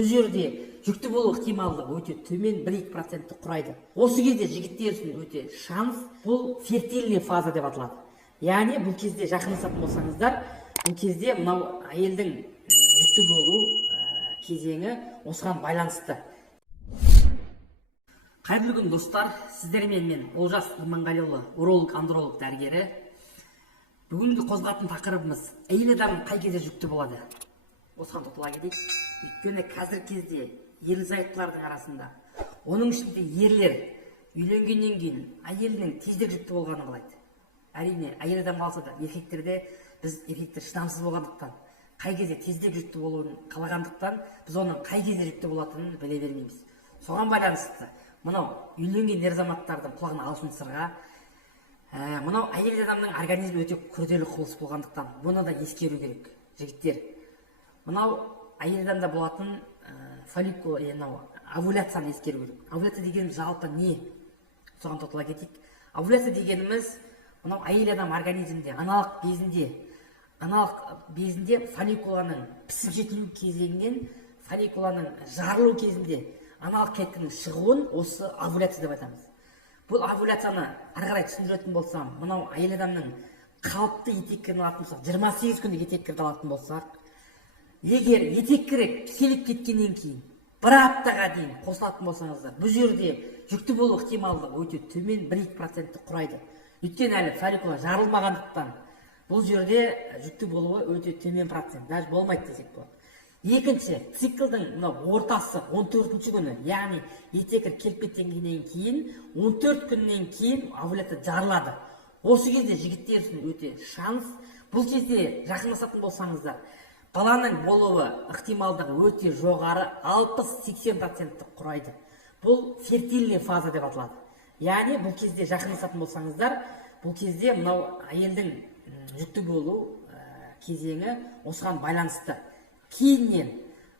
Бұл жерде жүкті болу ықтималдығы өте төмен 1-2% құрайды. Осы кезде жігіттер үшін өте шанс, бұл фертильный фаза деп аталады. Яғни бұл кезде жақындасатын болсаңыздар, бұл кезде мынау әйелдің жүкті болу кезеңі осыған байланысты. Қайырлы күн достар, сіздермен мен Олжас Иманғалиұлы, уролог-андролог дәрігері. Бүгінгі қозғатын тақырыбымыз әйел адам қай кезде жүкті болады? Осыған тоқтала кетейік. Өйткені қазіргі кезде ерлі-зайыптылардың арасында, оның ішінде ерлер үйленгеннен кейін әйелінің тезірек жүкті болғанын қалайды. Әрине, әйел адам қалса да, еркектерде біз еркектер шыдамсыз болғандықтан, қай кезде тезірек жүкті болуын қалағандықтан, біз оның қай кезде жүкті болатынын біле бермейміз. Соған байланысты, мынау үйленген ер азаматтардың құлағына алтын сырға, мынау әйел адамның организмі өте күрделі құбылыс болғандықтан, бұны да ескеру керек, жігіттер. Мынау әйел адамда болатын фолликул, овуляцияны ескеру керек. Овуляция дегеніміз жалпы не? Соған тоқтала кетейік. Овуляция дегеніміз мынау әйел адам организмінде, аналық безінде фолликуланың пісіп жетілу кезеңінен фолликуланың жарылу кезінде аналық клетканың шығуын осы овуляция деп айтамыз. Бұл овуляцияны ары қарай түсіндіретін болсам, мынау әйел адамның қалыпты етеккірін алатын болсақ, 28 күндік етеккірді алатын болсақ, егер етеккірі келіп кеткеннен кейін бір аптаға дейін қосылатын болсаңыздар, бұл жерде жүкті болу ықтималдығы өте төмен 1-2% құрайды. Өйткені әлі фолликула жарылмағандықтан бұл жерде жүкті болуы өте төмен процент, даже болмайды десек болады. Екінші, циклдың ортасы 14-ші күні, яғни етеккір келіп кеткеннен кейін 14 күннен кейін овуляция жарылады. Осы кезде жігіттер үшін өте шанс. Бұл кезде жақындасатын болсаңыздар, баланың болуы ықтималдығы өте жоғары, 60-80% құрайды. Бұл фертильный фаза деп аталады. Яғни бұл кезде жақындасатын болсаңыздар, бұл кезде мынау әйелдің жүкті болу кезеңі осыған байланысты. Кейіннен,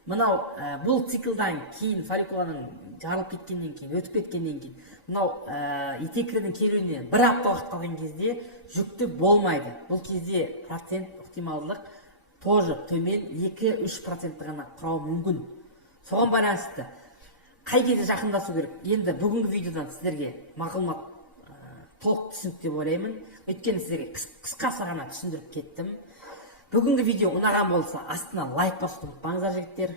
мынау бұл циклдан кейін, фолликуланың жарылып кеткеннен кейін, өтіп кеткеннен кейін, мынау етеккірдің келуіне бір апта уақыт қалған кезде жүкті болмайды. Бұл кезде процент ықтималдық тоже төмен 2-3% ғана құрауы мүмкін. Соған байланысты қай кезде жақындасу керек? Енді бүгінгі видеодан сіздерге мағлұмат толық түсінікті деп ойлаймын. Өйткені сіздерге қысқаша ғана түсіндіріп кеттім. Бүгінгі видео ұнаған болса, астына лайк басуды ұмытпаңыздар жігіттер.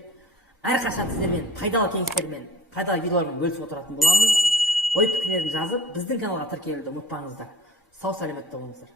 Әрқашан сіздермен пайдалы кеңестермен, пайдалы видеолармен бөлісіп отыратын боламыз. Ой пікірлеріңізді жазып, біздің каналға тіркелуді ұмытпаңыздар. Сау саламатта болыңыздар.